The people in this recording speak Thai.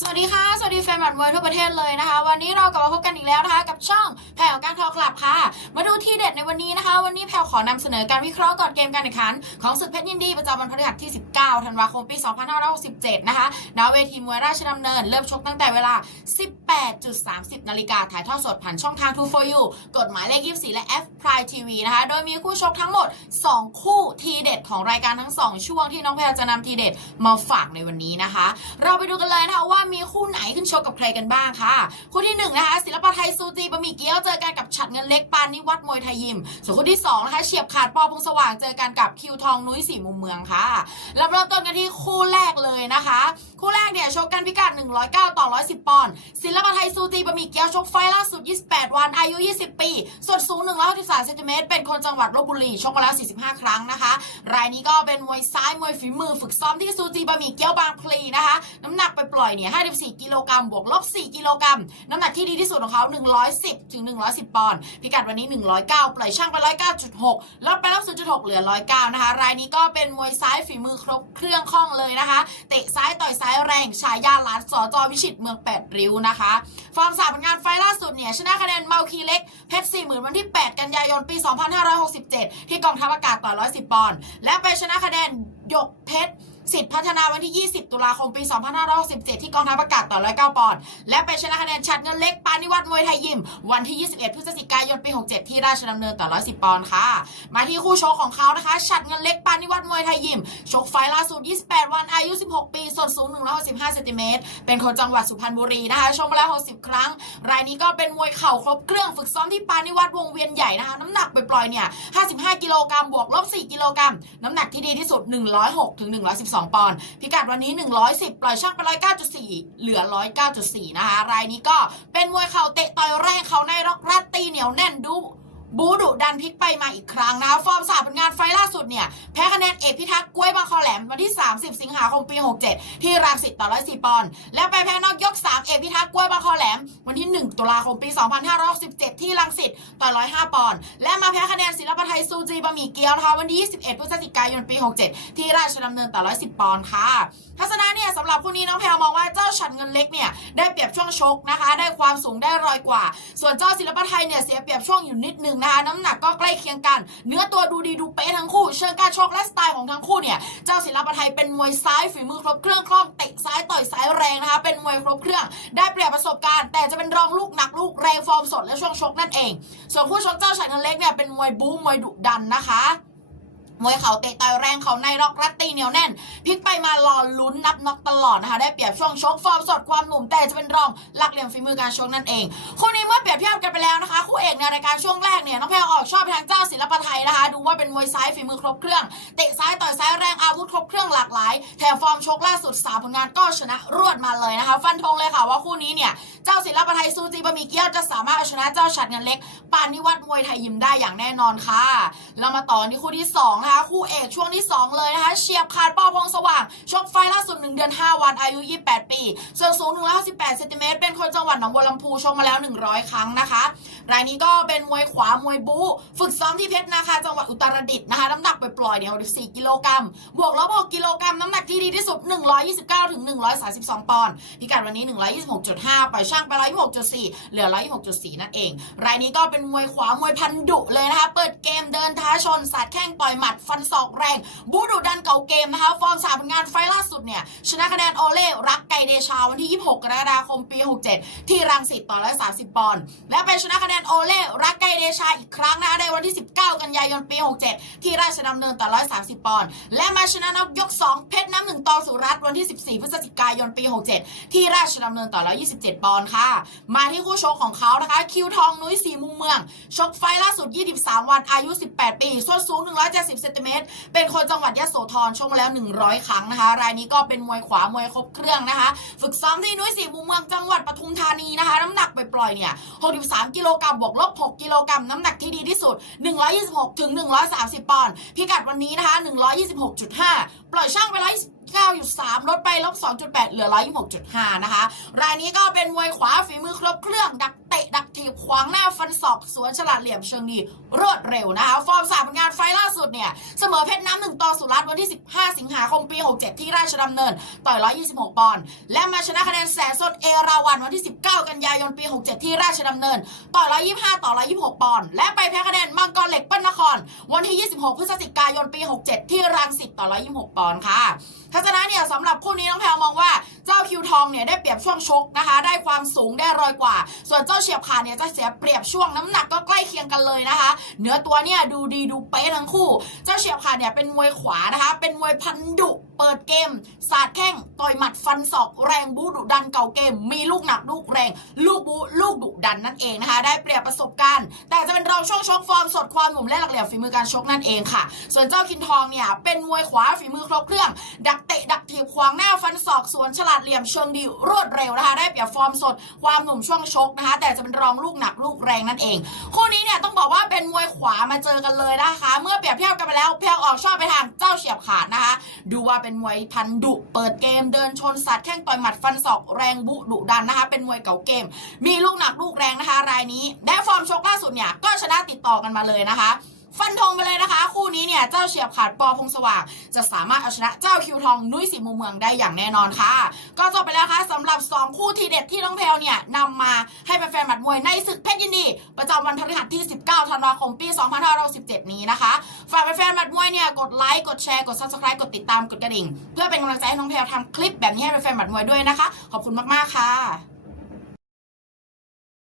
สวัสดีค่ะ สวัสดีแฟนหมัดมวยทั่วประเทศเลยนะคะ วันนี้เรากลับมาพบกันอีกแล้วนะคะ กับช่องแผ่วการทอคลับค่ะ มาดูที่เด็ดในวันนี้นะคะ วันนี้แผ่วขอนำเสนอการวิเคราะห์ก่อนเกมการแข่งขัน ของศึกเพชรยินดีประจำวันพฤหัสที่ 19 ธันวาคมปี 2567 นะคะณเวทีมวยราชดำเนิน เริ่มชกตั้งแต่เวลา 18.30 นาฬิกาถ่ายทอดสดผ่านช่องทาง2 for you กฎหมายเลข 24 และ F Prime TV นะคะ โดยมีคู่ชกทั้งหมด 2 คู่ทีเด็ดของรายการทั้ง 2 ช่วงที่น้องแพรจะนำทีเด็ดมาฝากในวันนี้นะคะ เราไปดูกันเลยนะคะว่ามีคู่ไหนขึ้นชกกับใครกันบ้างค่ะคู่ที่1นนะคะศิลปะไทยซูจีบะหมี่เกี๊ยวเจอกันกับฉัดเงินเล็กปานนิวัฒน์มวยไทยยิม ส่วนคู่ที่2นะคะเฉียบขาดปอพงสว่างเจอกันกับคิวทองนุ้ยสีมุมเมืองค่ะเราเริ่มต้นกันที่คู่แรกเลยนะคะ คู่แรกเนี่ยชกกันพิกัด 109 ต่อ 110 ปอนด์ศิลปะไทยซูจีบะหมี่เกี๊ยวชกไฟล์ล่าสุด 28 วันอายุ 20 ปี ส่วนสูง163เซนติเมตรเป็นคนจังหวัดลบบุรีชกมาแล้ว 45 ครั้งนะคะ รายนี้ก็เป็นมวยซ้ายมวยฝีมือฝึกซ้อมที่ซูจีบะหมี่เกี๊ยวบางพลีนะคะ น้ำหนักไปปล่อยเนี่ย54 กิโลกรัมบวกลบ 4 กิโลกรัม น้ำหนักที่ดีที่สุดของเขา 110 ถึง 110 ปอนด์ พิกัดวันนี้ 109 ปล่อยช่างไป 109.6 ลดไปลบ0.6 เหลือ 109 นะคะ รายนี้ก็เป็นมวยซ้ายฝีมือครบเครื่องคล่องเลยนะคะ เตะซ้ายต่อยซ้ายแรงฉายาหลานสอจอวิชิตเมืองแปดริ้วนะคะ ฟอร์มสามผลงานไฟล์ล่าสุดเนี่ยชนะคะแนนเมาคีเล็ก เพชร4 0,000 วันที่ 8 กันยายน ปี 2567 ที่กองทัพอากาศต่อ110 ปอนด์ และไปชนะคะแนนหยกเพชร สิทธิพัฒนาวันที่ 20 ตุลาคม ปี 2567 ที่กองทัพอากาศต่อ 109 ปอนด์ และไปชนะคะแนนชัดเงินเล็กปานิวัฒน์มวยไทยยิม วันที่ 21 พฤศจิกายน ปี 67 ที่ราชดำเนินต่อ 110 ปอนด์ค่ะ มาที่คู่โชกของเขานะคะชัดเงินเล็กปานิวัฒน์มวยไทยยิม ชกไฟล่าสุด 28 วันอายุ 16 ปีส่วนสูง 165เซนติเมตร เป็นคนจังหวัดสุพรรณบุรีนะคะ ชกมาแล้ว 60 ครั้ง รายนี้ก็เป็นมวยเข่าครบเครื่องฝึกซ้อมที่ปานิวัฒน์วงเวียนใหญ่นะคะ น้ำหนักไปปล่อยๆเนี่ย 55 กิโลกรัมบวกลบ 4 กิโลกรัม น้ำหนักที่ดีที่สุด 106ถึง112ปอนด์พิกัดวันนี้ 110 ปล่อยช่างไป109.4 เหลือ 109.4 นะคะ รายนี้ก็เป็นมวยเข่าเตะต่อยแรงเขาในร็อกรัดตีเหนียวแน่นดุ บูดุดันพลิกไปมาอีกครั้งนะ ฟอร์มสามผลงานไฟล่าสุดเนี่ย แพ้คะแนนเอกพิทักษ์กล้วยบางคอแหลมวันที่ 30 สิงหาคมปี 67 ที่รังสิตต่อร้อยสี่ปอนด์แล้วไปแพ้นอกยก 3 เอกพิทักษ์กล้วยบางคอแหลม วันที่ 1 ตุลาคมปี 2567 ที่รังสิตต่อร้อยห้าปอนด์และมาแพ้คะแนนศิลปะไทยซูจีบะหมี่เกี๊ยวนะคะวันที่ 21 พฤศจิกายนปี 67 ที่ราชดำเนินต่อร้อยสิบปอนด์ค่ะ ทัศนะเนี่ยสำหรับคู่นี้น้องแพรมองว่าเจ้าฉันเงินเล็กเนี่ยได้เปรียบช่วงชกนะคะ ได้ความสูงได้รอยกว่า ส่วนเจ้าศิลปะไทยเนี่ยเสียเปรียบช่วงอยู่นิดนึงนะคะน้ำหนักก็ใกล้เคียงกัน เนื้อตัวดูดีดูเป๊ะทั้งคู่ เชิงการชกและสไตล์ของทั้งคู่เนี่ยเจ้าศิลปะไทยเป็นมวยซ้ายฝีมือครบเครื่องคล่องเตะซ้ายต่อยซ้ายแรงนะคะเป็นมวยครบเครื่อง ได้เปรียบประสบการณ์ แต่จะเป็นรองลูกหนักลูกแรงฟอร์มสดและช่วงชกนั่นเอง ส่วนคู่ชกเจ้าฉันเงินเล็กเนี่ยเป็นมวยบู๊มวยดุดันนะคะมวยเข่าเตะต่อยแรงเข่าในร็อกรัดตีเหนียวแน่นพลิกไปมารอลุ้นนับน็อกตลอดนะคะ ได้เปรียบช่วงชกฟอร์มสดความหนุ่มแต่จะเป็นรองหลักเหลี่ยมฝีมือการชกนั่นเองคู่นี้เมื่อเปรียบเทียบกันไปแล้วนะคะคู่ กในรายการช่วงแรกเนี่ยน้องแพรออกชอบทางเจ้าศิลปะไทยนะคะ ดูว่าเป็นมวยซ้ายฝีมือครบเครื่องเตะซ้ายต่อยซ้ายแรงอาวุธครบเครื่องหลากหลายแถมฟอร์มชกล่าสุดสามผลงานก็ชนะรวดมาเลยนะคะ ฟันธงเลยค่ะว่าคู่นี้เนี่ยเจ้าศิลปะไทยซูจีบะหมี่เกี๊ยวจะสามารถเอาชนะเจ้าฉัดเงินเล็กปานนิวัฒน์มวยไทยยิมได้อย่างแน่นอนค่ะ เรามาต่อที่คู่ที่สองนะคะคู่เอกช่วงที่สองเลยนะคะเฉียบขาดป้อพงสว่างชกไฟล์ล่าสุด1เดือน5 วันอายุ 28 ปี ส่วนสูง158เซนติเมตรเป็นคนจังหวัดหนองบัวลำพูชกมาแล้ว 100 ครั้งนะคะ รายนี้ก็เป็นมวยขวามวยบู๊ฝึกซ้อมที่เพชรนาคาจังหวัดอุตรดิตถ์นะคะน้ำหนักปปล่อยๆเนี่ย64กิโลกรัมบวกลบ6กิโลกรัมน้ำหนักที่ดีที่สุด 129ถึง132 ปอนด์พิกัดวันนี้ 126.5ปล่อยช่างไป126.4เหลือ126.4 นั่นเอง รายนี้ก็เป็นมวยขวามวยพันดุเลยนะคะ เปิดเกมเดินท้าชนสาดแข้งต่อยหมัดฟันศอกแรง บูดุดันเก่าเกมนะคะ ฟอร์มสามผลงานไฟล์ล่าสุดเนี่ยชนะคะแนนโอเล่รักไก่เดชาวันที่ 26 กรกฎาคมปี 67 ที่รังสิตต่อ130 ปอนด์และไปชนะคะแนนโอเล่รักไก่เดชาอีกครั้งนะคะในวันที่ 19 กันยายนปี 67 ที่ราชดำเนินต่อ 130 ปอนด์และมาชนะนกยก 2 เพชรน้ำหนึ่งต่อสุรัตน์วันที่ 14 พฤศจิกายนปี 67 ที่ราชดำเนินต่อ 127 ปอนด์ค่ะ มาที่คู่ชกของเขานะคะ คิวทองนุ้ยสีมุมเมือง ชกไฟล์ล่าสุด 23 วันอายุ 18 ปีส่วนสูง 170เซนติเมตรเป็นคนจังหวัดยะโสธรชกมาแล้ว 100 ครั้งนะคะ รายนี้ก็เป็นมวยขวามวยครบเครื่องนะคะ ฝึกซ้อมที่นุ้ยสีมุมเมืองจังหวัดปทุมธานีนะคะน้ำหนักปปล่อยๆเนี่ย 63 กิโลกรัมบวกลบ 6 กิโลกรัมน้ำหนักที่ดีที่สุด 126 ถึง 130 ปอนด์พิกัดวันนี้นะคะ 126.5 ปล่อยช่างไป9.3 ลดไปลบ 2.8 เหลือ 126.5 นะคะ รายนี้ก็เป็นมวยขวาฝีมือครบเครื่อง ดักเตะ ดักถีบขวางหน้าฟันศอก สวนฉลาดเหลี่ยมเชิงดี รวดเร็วนะคะ ฟอร์มสามผลงานไฟล่าสุดเนี่ย เสมอเพชรน้ำหนึ่งต่อสุรัตน์ วันที่ 15 สิงหาคมปี 67 ที่ราชดำเนิน ต่อย 126 ปอนด์และมาชนะคะแนนแสนสดเอราวันวันที่ 19 กันยายนปี 67 ที่ราชดำเนิน ต่อย 125 ต่อ 126 ปอนด์และไปแพ้คะแนนมังกรเหล็กปั้นนคร วันที่ 26 พฤศจิกายนปี 67 ที่รังสิตต่อ 126 ปอนด์ค่ะ ทัศนะเนี่ยสำหรับคู่นี้น้องแพลมองว่าเจ้าคิวทองเนี่ยได้เปรียบช่วงชกนะคะ ได้ความสูงได้รอยกว่า ส่วนเจ้าเฉียบขาดเนี่ยจะเสียเปรียบช่วงน้ำหนักก็ใกล้เคียงกันเลยนะคะ เนื้อตัวเนี่ยดูดีดูเป๊ะทั้งคู่ เจ้าเฉียบขาดเนี่ยเป็นมวยขวานะคะ เป็นมวยพันดุเปิดเกมสาดแข้งต่อยหมัดฟันศอกแรงบูดุดันเก่าเกม มีลูกหนักลูกแรงลู กบูลูกดุดันนั่นเองนะคะ ได้เปรียบประสบการณ์ แต่จะเป็นรองช่วงชกฟอร์มสดความหนุ่มและหลักเหลี่ยมฝีมือการชกนั่นเองค่ะ ส่วนเจ้าคินทองเนี่ยเป็นมวยขวาฝีมือครบเครื่อง ดักเตะดักถีบขวางหน้าฟันศอกสวนฉลาดเหลี่ยมเชิงดีรวดเร็วนะคะ ได้เปรียบฟอร์มสดความหนุ่มช่วงชกนะคะ แต่จะเป็นรองลูกหนักลูกแรงนั่นเอง คู่นี้เนี่ยต้องบอกว่าเป็นมวยขวามาเจอกันเลยนะคะ เมื่อเปรียบเทียบกันไปแล้วเพียงออกชอบไปทางเจ้าเฉียบขาดนะคะ ดูว่าเป็นมวยพันดุ เปิดเกมเดินชนสัตว์แข้งต่อยหมัดฟันศอกแรงบุดุดันนะคะ เป็นมวยเก่าเกมมีลูกหนักลูกแรงนะคะ รายนี้และฟอร์มชกล่าสุดเนี่ยก็ชนะติดต่อกันมาเลยนะคะ ฟันธงไปเลยนะคะ คู่นี้เนี่ยเจ้าเฉียบขาดปอพงสว่าง จะสามารถเอาชนะเจ้าคิวทองนุ้ยสีมุมเมืองได้อย่างแน่นอนค่ะ ก็จบไปแล้วค่ะสำหรับ 2 คู่ทีเด็ดที่น้องแพลวเนี่ยนำมาให้แฟนๆหมัดมวยในศึกเพชรยินดีประจำวันพฤหัสที่ 19 ธันวาคม ปี 2517นี้นะคะ ฝากแฟนๆหมัดมวยเนี่ยกดไลค์กดแชร์กด subscribe กดติดตามกดกระดิ่ง เพื่อเป็นกำลังใจให้น้องแพลวทำคลิปแบบนี้ให้แฟนๆหมัดมวยด้วยนะคะ ขอบคุณมากๆค่ะ